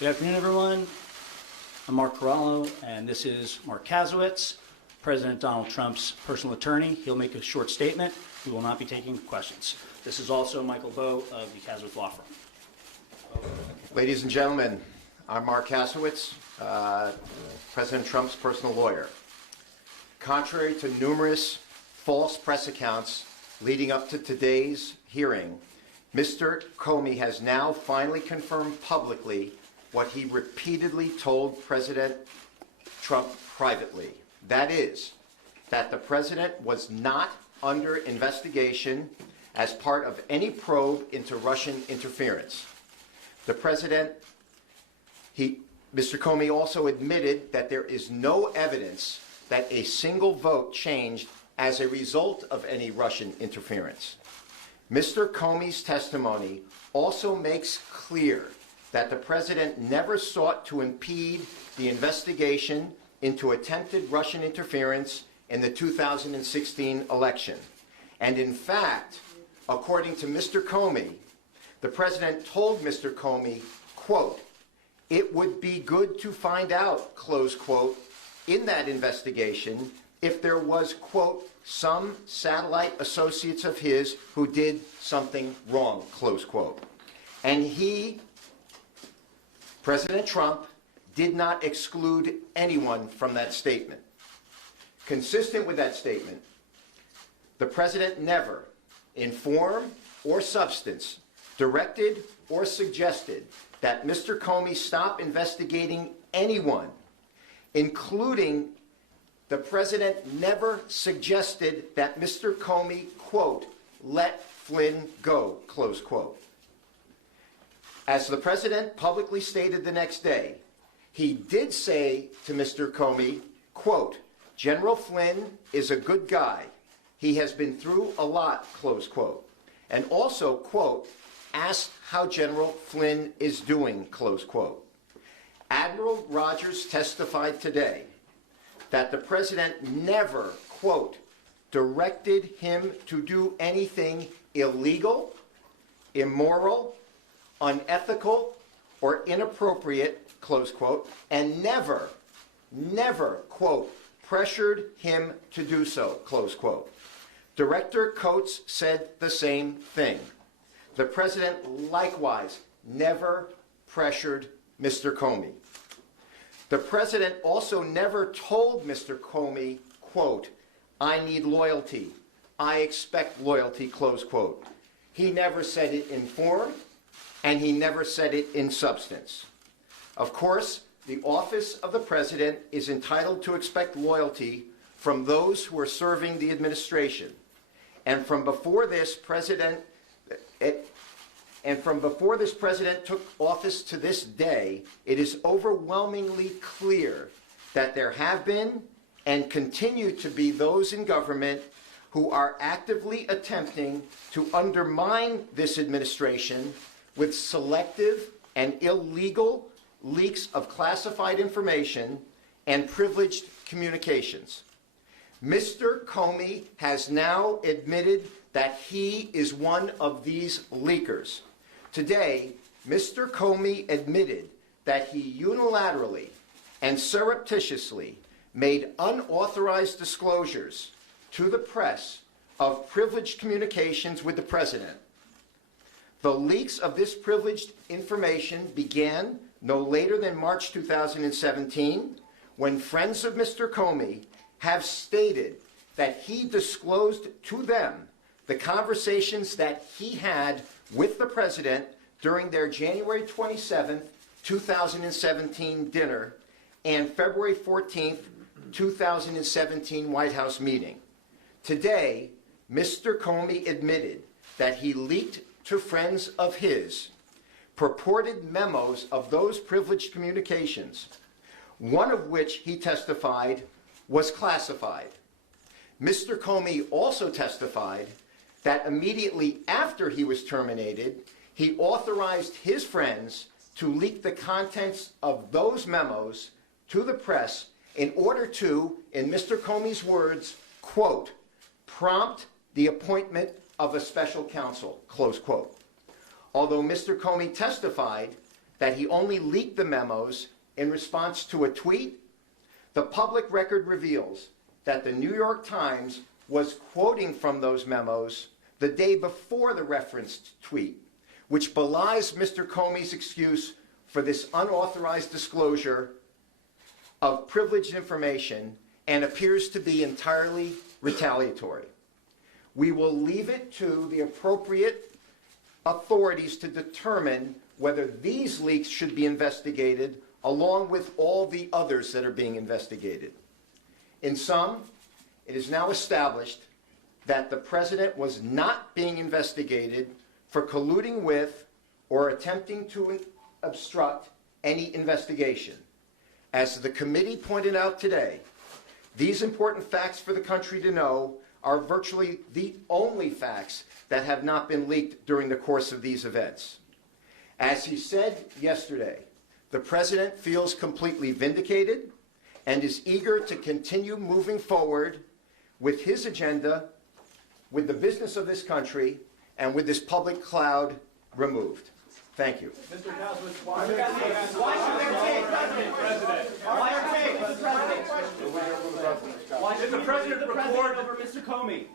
Good afternoon, everyone. I'm Marc Kasowitz, and this is Marc Kasowitz, President Donald Trump's personal attorney. He'll make a short statement. We will not be taking questions. This is also Michael Bowe of the Kasowitz Law Firm. Ladies and gentlemen, I'm Marc Kasowitz, President Trump's personal lawyer. Contrary to numerous false press accounts leading up to today's hearing, Mr. Comey has now finally confirmed publicly what he repeatedly told President Trump privately. That is, that the president was not under investigation as part of any probe into Russian interference. The president, Mr. Comey also admitted that there is no evidence that a single vote changed as a result of any Russian interference. Mr. Comey's testimony also makes clear that the president never sought to impede the investigation into attempted Russian interference in the 2016 election. And in fact, according to Mr. Comey, the president told Mr. Comey, quote, "It would be good to find out," close quote, in that investigation if there was, quote, "some satellite associates of his who did something wrong," close quote. And he, President Trump, did not exclude anyone from that statement. Consistent with that statement, the president never, in form or substance, directed or suggested that Mr. Comey stop investigating anyone, including the president never suggested that Mr. Comey, quote, "let Flynn go," close quote. As the president publicly stated the next day, he did say to Mr. Comey, quote, "General Flynn is a good guy. He has been through a lot," close quote. And also, quote, "asked how General Flynn is doing," close quote. Admiral Rogers testified today that the president never, quote, "directed him to do anything illegal, immoral, unethical, or inappropriate," close quote, and never, quote, "pressured him to do so," close quote. Director Coates said the same thing. The president likewise never pressured Mr. Comey. The president also never told Mr. Comey, quote, "I need loyalty. I expect loyalty," close quote. He never said it in form, and he never said it in substance. Of course, the office of the president is entitled to expect loyalty from those who are serving the administration. And from before this president took office to this day, it is overwhelmingly clear that there have been and continue to be those in government who are actively attempting to undermine this administration with selective and illegal leaks of classified information and privileged communications. Mr. Comey has now admitted that he is one of these leakers. Today, Mr. Comey admitted that he unilaterally and surreptitiously made unauthorized disclosures to the press of privileged communications with the president. The leaks of this privileged information began no later than March 2017, when friends of Mr. Comey have stated that he disclosed to them the conversations that he had with the president during their January 27, 2017 dinner and February 14, 2017 White House meeting. Today, Mr. Comey admitted that he leaked to friends of his purported memos of those privileged communications, one of which he testified was classified. Mr. Comey also testified that immediately after he was terminated, he authorized his friends to leak the contents of those memos to the press in order to, in Mr. Comey's words, quote, "prompt the appointment of a special counsel," close quote. Although Mr. Comey testified that he only leaked the memos in response to a tweet, the public record reveals that the New York Times was quoting from those memos the day before the referenced tweet, which belies Mr. Comey's excuse for this unauthorized disclosure of privileged information and appears to be entirely retaliatory. We will leave it to the appropriate authorities to determine whether these leaks should be investigated along with all the others that are being investigated. In sum, it is now established that the president was not being investigated for colluding with or attempting to obstruct any investigation. As the committee pointed out today, these important facts for the country to know are virtually the only facts that have not been leaked during the course of these events. As he said yesterday, the president feels completely vindicated and is eager to continue moving forward with his agenda, with the business of this country, and with this public cloud removed. Thank you. Mr. Kasowitz, why should there be a president? Why should the president record over Mr. Comey?